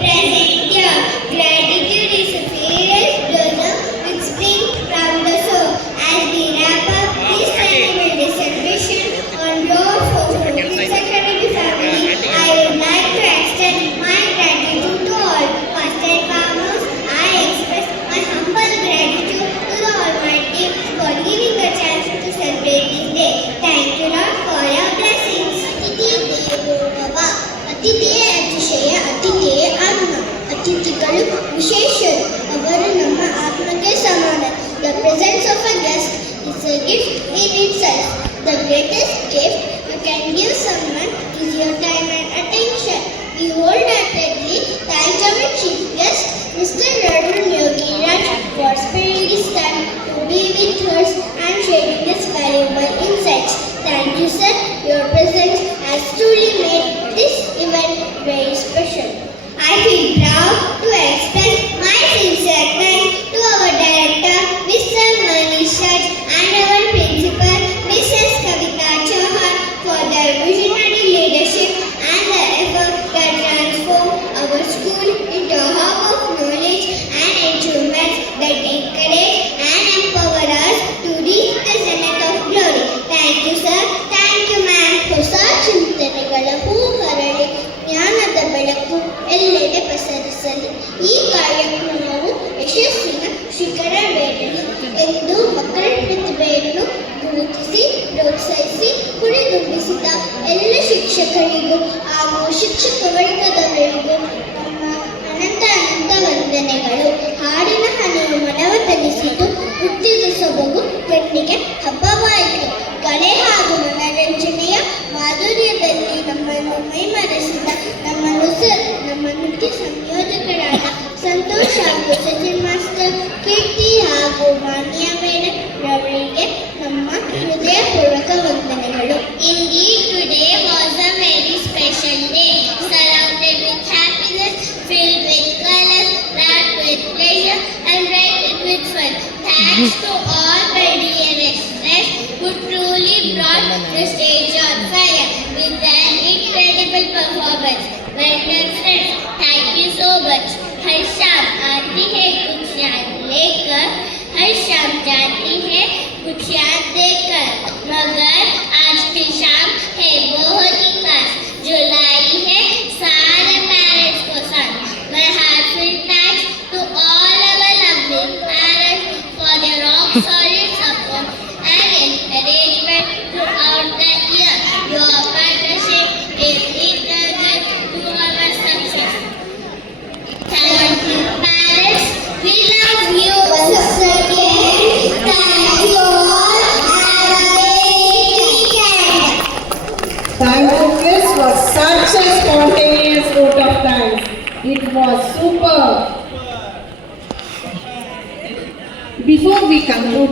Present here. Gratitude is a fearless blossom which springs from the soul. As we wrap up this annual day celebration on behalf of the Holy Secretary family, I would like to extend my gratitude to all past and farmers. I express my humble gratitude to the Almighty for giving a chance to celebrate this day. Thank you, Lord, for your blessings. ಅತಿಥಿ ದೇವೋ ಭವ. ಅತಿಥಿಯೇ ಅತಿಶಯ, ಅತಿಥಿಯೇ ಆತ್ಮ. ಅತಿಥಿಗಳು ವಿಶೇಷರು, ಅವರು ನಮ್ಮ ಆತ್ಮಕ್ಕೆ ಸಮಾನ. The presence of a guest is a gift in itself. The greatest gift you can give someone is your time and attention. We wholeheartedly thank our chief guest, Mr. Radhan Yogi Raj, for sparing his time to be with us and sharing his valuable insights. Thank you, sir. Your presence has truly made this event very special. I feel proud to express my sincere thanks to our director, Mr. Manish Raj, and our principal, Mrs. Kavita Chauhan, for their visionary leadership and the effort that transformed our school into a hub of knowledge and achievements that encourage and empower us to reach the zenith of glory. Thank you, sir. Thank you, ma'am. ಹೊಸ ಚಿಂತನೆಗಳ ಹೂ ಹರಳಿ ಜ್ಞಾನದ ಬೆಳಕು ಎಲ್ಲೆಡೆ ಪಸರಿಸಲಿ. ಈ ಕಾರ್ಯಕ್ರಮವು ಯಶಸ್ಸಿನ ಶಿಖರವೇರಲಿ ಎಂದು ಮಕ್ಕಳ ಪ್ರತಿಭೆಯನ್ನು ಗುರುತಿಸಿ ಪ್ರೋತ್ಸಾಹಿಸಿ ಹುರಿದುಂಬಿಸಿದ ಎಲ್ಲ ಶಿಕ್ಷಕರಿಗೂ ಹಾಗೂ ಶಿಕ್ಷಕ ವರ್ಗದವರಿಗೂ ನಮ್ಮ ಅನಂತ ವಂದನೆಗಳು. ಹಾಡಿನ ಹನಿಯು ಮನವ ತನಿಸಿತು, ಹುಟ್ಟಿದ ಸೊಬಗು ಕಣ್ಣಿಗೆ ಹಬ್ಬವಾಯಿತು. ಕಲೆ ಹಾಗೂ ಮನರಂಜನೆಯ ಮಾಧುರ್ಯದಲ್ಲಿ ನಮ್ಮನ್ನು ಮೈಮರೆಸಿದ ನಮ್ಮ ನೃತ್ಯ ಸಂಯೋಜಕರಾದ ಸಂತೋಷ್ ಹಾಗೂ ಸಚಿನ್ ಮಾಸ್ಟರ್, ಕೀರ್ತಿ ಹಾಗೂ ಮಾನ್ಯ ಮೇಡಮ್ ರವರಿಗೆ ನಮ್ಮ ಹೃದಯಪೂರ್ವಕ ವಂದನೆಗಳು. Indeed, today was a very special day, surrounded with happiness, filled with colors, wrapped with pleasure, and brightened with fun. Thanks to all my dearest friends who truly brought the stage on fire with an incredible performance. My dear friends, thank you so much. हर शाम आती है कुछ याद लेकर, हर शाम जाती है कुछ याद देकर, मगर आज की शाम है बहुत ही खास, जो लाई है सारे पेरेंट्स को साथ. My heartfelt thanks to all our lovely parents for their rock solid support and encouragement throughout the year. Your partnership is integral to our success. Thank you, parents. We love you. Once again, thank you all. Have a great weekend. Thank you, Chris, for such a spontaneous vote of thanks. It was super. Before we conclude